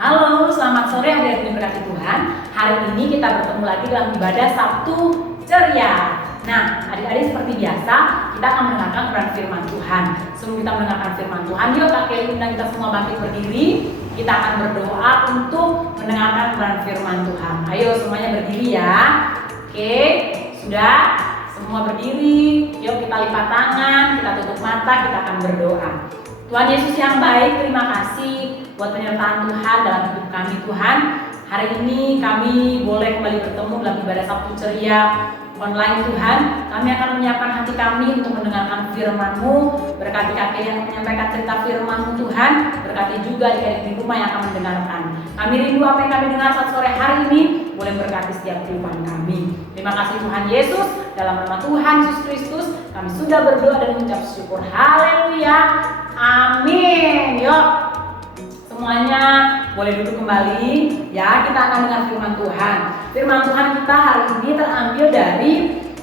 Halo, selamat sore adik-adik yang diberkati Tuhan. Hari ini kita bertemu lagi dalam ibadah Sabtu Ceria. Nah, adik-adik seperti biasa, kita akan mendengarkan kebenaran firman Tuhan. Sebelum kita mendengarkan firman Tuhan, yuk Kak Kelly undang kita semua bangkit berdiri. Kita akan berdoa untuk mendengarkan kebenaran firman Tuhan. Ayo semuanya berdiri ya. Oke, sudah? Semua berdiri. Yuk kita lipat tangan, kita tutup mata, kita akan berdoa. Tuhan Yesus yang baik, terima kasih buat penyertaan Tuhan dalam hidup kami Tuhan. Hari ini kami boleh kembali bertemu dalam ibadah Sabtu Ceria online Tuhan. Kami akan menyiapkan hati kami untuk mendengarkan firman-Mu. Berkati kakek yang menyampaikan cerita firman-Mu Tuhan. Berkati juga adik-adik di rumah yang akan mendengarkan. Kami rindu apa yang kami dengar saat sore hari ini boleh berkati setiap kehidupan kami. Terima kasih Tuhan Yesus. Dalam nama Tuhan Yesus Kristus kami sudah berdoa dan mengucap syukur. Haleluya. Amin. Yuk semuanya boleh duduk kembali ya. Kita akan dengar firman Tuhan. Firman Tuhan kita hari ini terambil dari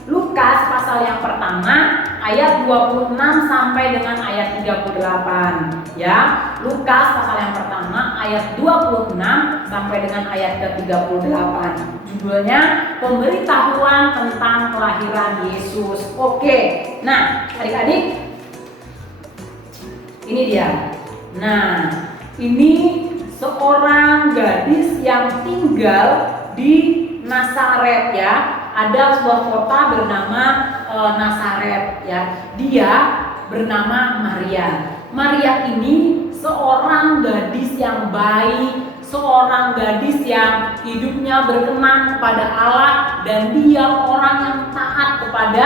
Lukas pasal yang pertama ayat 26 sampai dengan ayat 38 ya. Lukas pasal yang pertama ayat 26 sampai dengan ayat ke-38. Judulnya pemberitahuan tentang kelahiran Yesus. Oke. Nah, adik-adik, ini dia. Nah, ini seorang gadis yang tinggal di Nazaret ya. Ada sebuah kota bernama Nazaret ya. Dia bernama Maria. Maria ini seorang gadis yang baik, seorang gadis yang hidupnya berkenan kepada Allah, dan dia orang yang taat kepada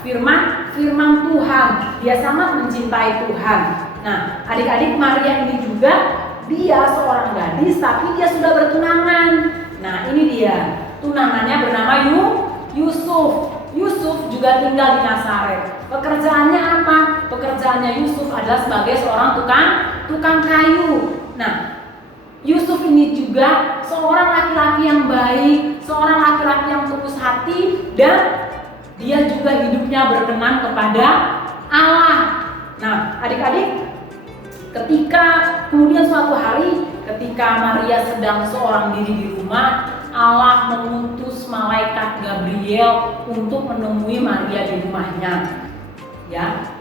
firman Tuhan. Dia sangat mencintai Tuhan. Nah, adik-adik, Maria ini juga dia seorang gadis tapi dia sudah bertunangan. Nah, ini dia. Tunangannya bernama Yusuf. Yusuf juga tinggal di Nazaret. Pekerjaannya apa? Pekerjaannya Yusuf adalah sebagai seorang tukang kayu. Nah, Yusuf ini juga seorang laki-laki yang baik, seorang laki-laki yang tulus hati, dan dia juga hidupnya berkenan kepada Allah. Nah, adik-adik, ketika kemudian suatu hari ketika Maria sedang seorang diri di rumah, Allah mengutus malaikat Gabriel untuk menemui Maria di rumahnya. Ya.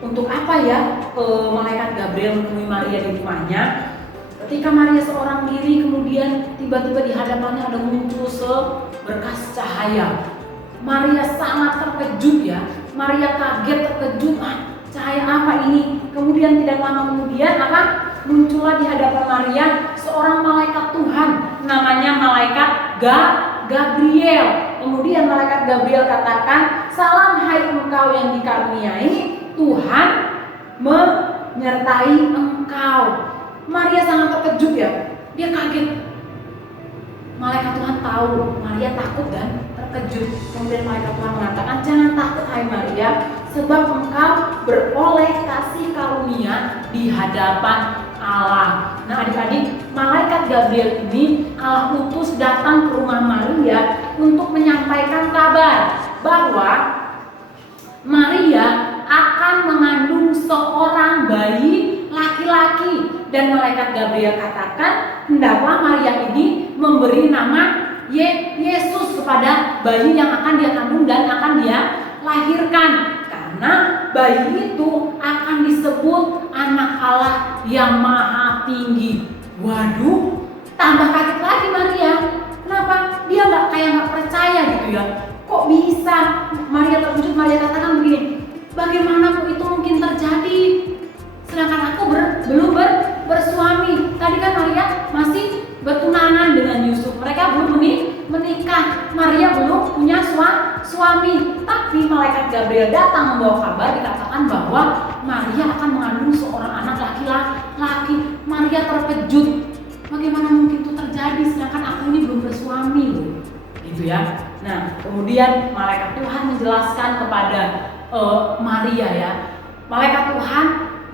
Untuk apa ya malaikat Gabriel menemui Maria di rumahnya? Ketika Maria seorang diri, kemudian tiba-tiba di hadapannya ada muncul seberkas cahaya. Maria sangat terkejut ya. Maria kaget, terkejut. Cahaya apa ini? Kemudian tidak lama kemudian muncullah di hadapan Maria seorang malaikat Tuhan, namanya malaikat Gabriel. Kemudian malaikat Gabriel katakan, "Salam hai engkau yang dikaruniai, Tuhan menyertai engkau." Maria sangat terkejut ya. Dia kaget. Malaikat Tuhan tahu Maria takut dan terkejut. Kemudian malaikat Tuhan mengatakan, "Jangan takut hai Maria, sebab engkau beroleh kasih karunia di hadapan Allah." Nah, adik-adik, malaikat Gabriel ini Allah utus datang ke rumah Maria untuk menyampaikan kabar bahwa Maria akan mengandung seorang bayi laki-laki. Dan malaikat Gabriel katakan, hendaklah Maria ini memberi nama Yesus kepada bayi yang akan dia kandung dan akan dia lahirkan. Karena bayi itu akan disebut anak Allah yang maha tinggi. Waduh, tambah kaget lagi Maria. Kenapa? Dia nggak percaya gitu ya. Kok bisa? Maria terkejut. Maria katakan begini, bagaimana kok itu mungkin terjadi? Sedangkan aku belum bersuami. Tadi kan Maria masih bertunangan dengan Yusuf. Mereka belum menikah. Maria belum punya suami. Tapi malaikat Gabriel datang membawa kabar, dikatakan bahwa Maria akan mengandung seorang anak laki-laki. Maria terkejut. Bagaimana mungkin itu terjadi sedangkan aku ini belum bersuami loh. Gitu ya. Nah, kemudian malaikat Tuhan menjelaskan kepada Maria ya.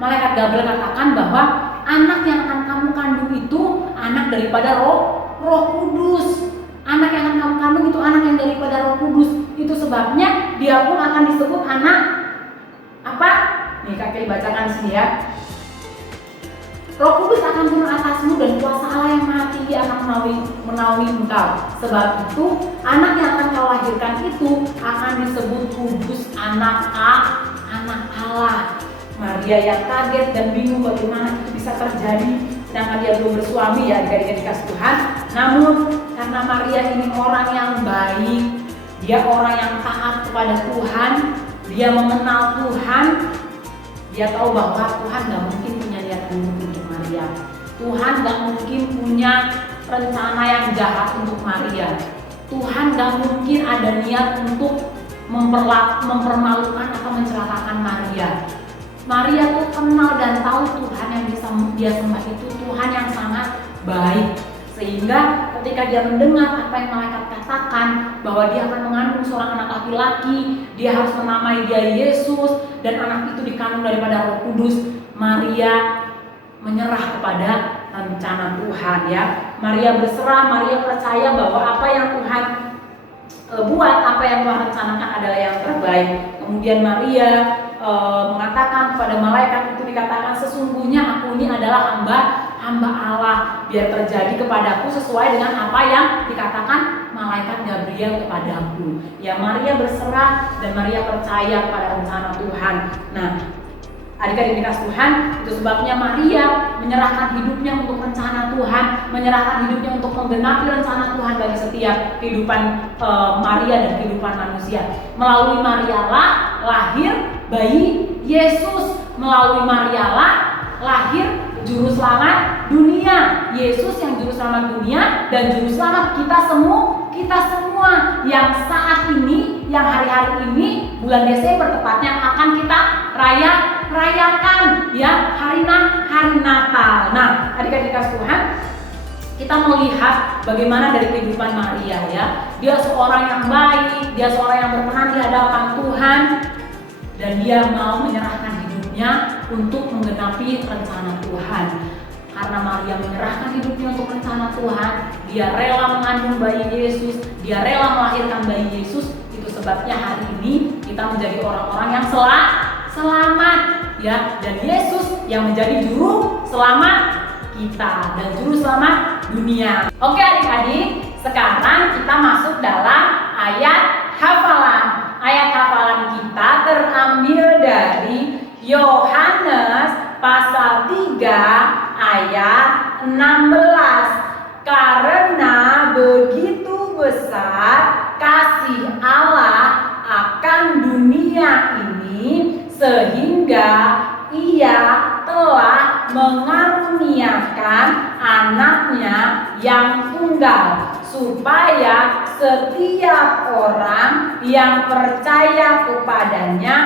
Malaikat Gabriel katakan bahwa anak yang akan kamu kandung itu anak daripada Roh Kudus. Anak yang akan kamu kandung itu anak yang daripada Roh Kudus. Itu sebabnya dia pun akan disebut anak apa? Nih kakek bacakan sini ya. Roh Kudus akan turun atasmu dan kuasa suami engkau. Sebab itu anak yang akan kau lahirkan itu akan disebut kudus, anak Allah. Maria yang kaget dan bingung bagaimana itu bisa terjadi, sedangkan dia belum bersuami ya, adik-adik dikasih Tuhan. Namun karena Maria ini orang yang baik, dia orang yang taat kepada Tuhan, dia mengenal Tuhan, dia tahu bahwa Tuhan gak mungkin punya niat buruk untuk Maria. Tuhan gak mungkin punya rencana yang jahat untuk Maria. Tuhan gak mungkin ada niat untuk mempermalukan atau mencelakakan Maria. Maria tuh kenal dan tahu Tuhan yang bisa dia sembah itu Tuhan yang sangat baik. Sehingga ketika dia mendengar apa yang malaikat katakan bahwa dia akan mengandung seorang anak laki-laki, dia harus menamai dia Yesus dan anak itu dikandung daripada Roh Kudus, Maria menyerah kepada rencana Tuhan ya. Maria berserah, Maria percaya bahwa apa yang Tuhan buat, apa yang Tuhan rencanakan adalah yang terbaik. Kemudian Maria mengatakan kepada malaikat itu, dikatakan sesungguhnya aku ini adalah hamba Allah, biar terjadi kepadaku sesuai dengan apa yang dikatakan malaikat Gabriel kepadaku. Ya, Maria berserah dan Maria percaya pada rencana Tuhan. Nah, adik-adik dikasih Tuhan, itu sebabnya Maria menyerahkan hidupnya untuk rencana Tuhan, menyerahkan hidupnya untuk menggenapi rencana Tuhan bagi setiap kehidupan Maria dan kehidupan manusia. Melalui Maria lah lahir bayi Yesus, melalui Maria lah lahir juru selamat dunia, Yesus yang juru selamat dunia dan juru selamat kita semua yang saat ini, yang hari-hari ini bulan Desember tepatnya akan kita rayakan ya, hari Natal. Nah, adik-adik kasih Tuhan, kita melihat bagaimana dari kehidupan Maria ya. Dia seorang yang baik, dia seorang yang berkenan di hadapan Tuhan, dan dia mau menyerahkan hidupnya untuk menggenapi rencana Tuhan. Karena Maria menyerahkan hidupnya untuk rencana Tuhan, dia rela mengandung bayi Yesus, dia rela melahirkan bayi Yesus. Itu sebabnya hari ini kita menjadi orang-orang yang selamat ya, dan Yesus yang menjadi juru selamat kita dan juru selamat dunia. Oke adik-adik, sekarang kita masuk dalam ayat hafalan. Ayat hafalan kita terambil dari Yohanes pasal 3 ayat 16. Karena begitu besar kasih Allah akan dunia ini, sehingga Ia telah mengaruniakan anaknya yang tunggal, supaya setiap orang yang percaya kepadanya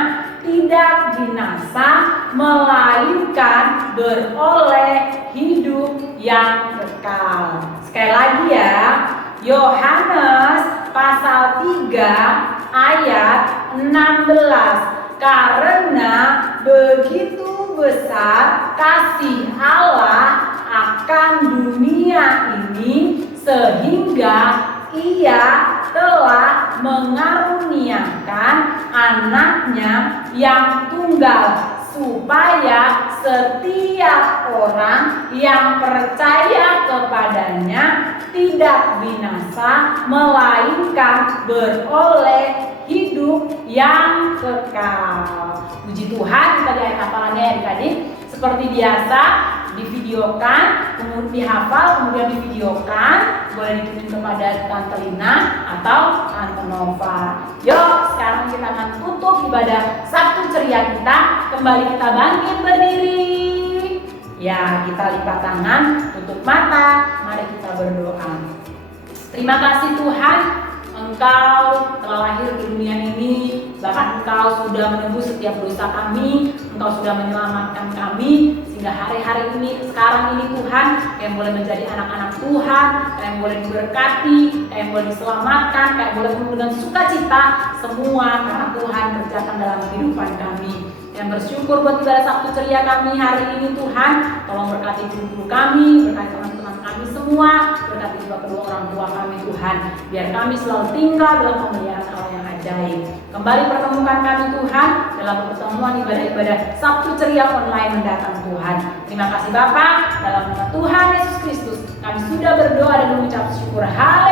tidak binasa, melainkan beroleh hidup yang kekal. Sekali lagi ya, Yohanes pasal 3 ayat 16. Karena begitu besar kasih Allah akan dunia ini, sehingga Ia telah mengaruniakan anaknya yang tunggal, supaya setiap orang yang percaya kepadanya tidak binasa, melainkan beroleh hidup yang kekal. Puji Tuhan, kita di ayat hafalannya ya adik-adik. Seperti biasa, divideokan, kemudian dihafal, kemudian divideokan. Boleh dikirim kepada Tante Lina atau Tante Nova. Yuk, sekarang kita akan tutup ibadah Sabtu ceria kita. Kembali kita bangkit berdiri. Ya, kita lipat tangan, tutup mata. Mari kita berdoa. Terima kasih Tuhan, Engkau telah lahir di dunia ini, bahkan Engkau sudah menebus setiap dosa kami, Engkau sudah menyelamatkan kami, sehingga hari-hari ini, sekarang ini Tuhan, yang boleh menjadi anak-anak Tuhan, yang boleh diberkati, yang boleh diselamatkan, yang boleh penuh dengan sukacita, semua karena Tuhan kerjakan dalam kehidupan kami. Yang bersyukur buat ibadah Sabtu ceria kami hari ini Tuhan, tolong berkati guru kami, berkati teman-teman kami semua, berkati juga kedua orang tua kami Tuhan, biar kami selalu tinggal dalam pemeliharaan Allah yang ajaib. Kembali pertemukan kami Tuhan dalam pertemuan ibadah-ibadah Sabtu ceria online mendatang Tuhan. Terima kasih Bapa, dalam nama Tuhan Yesus Kristus Kami sudah berdoa dan mengucap syukur. Haleluya.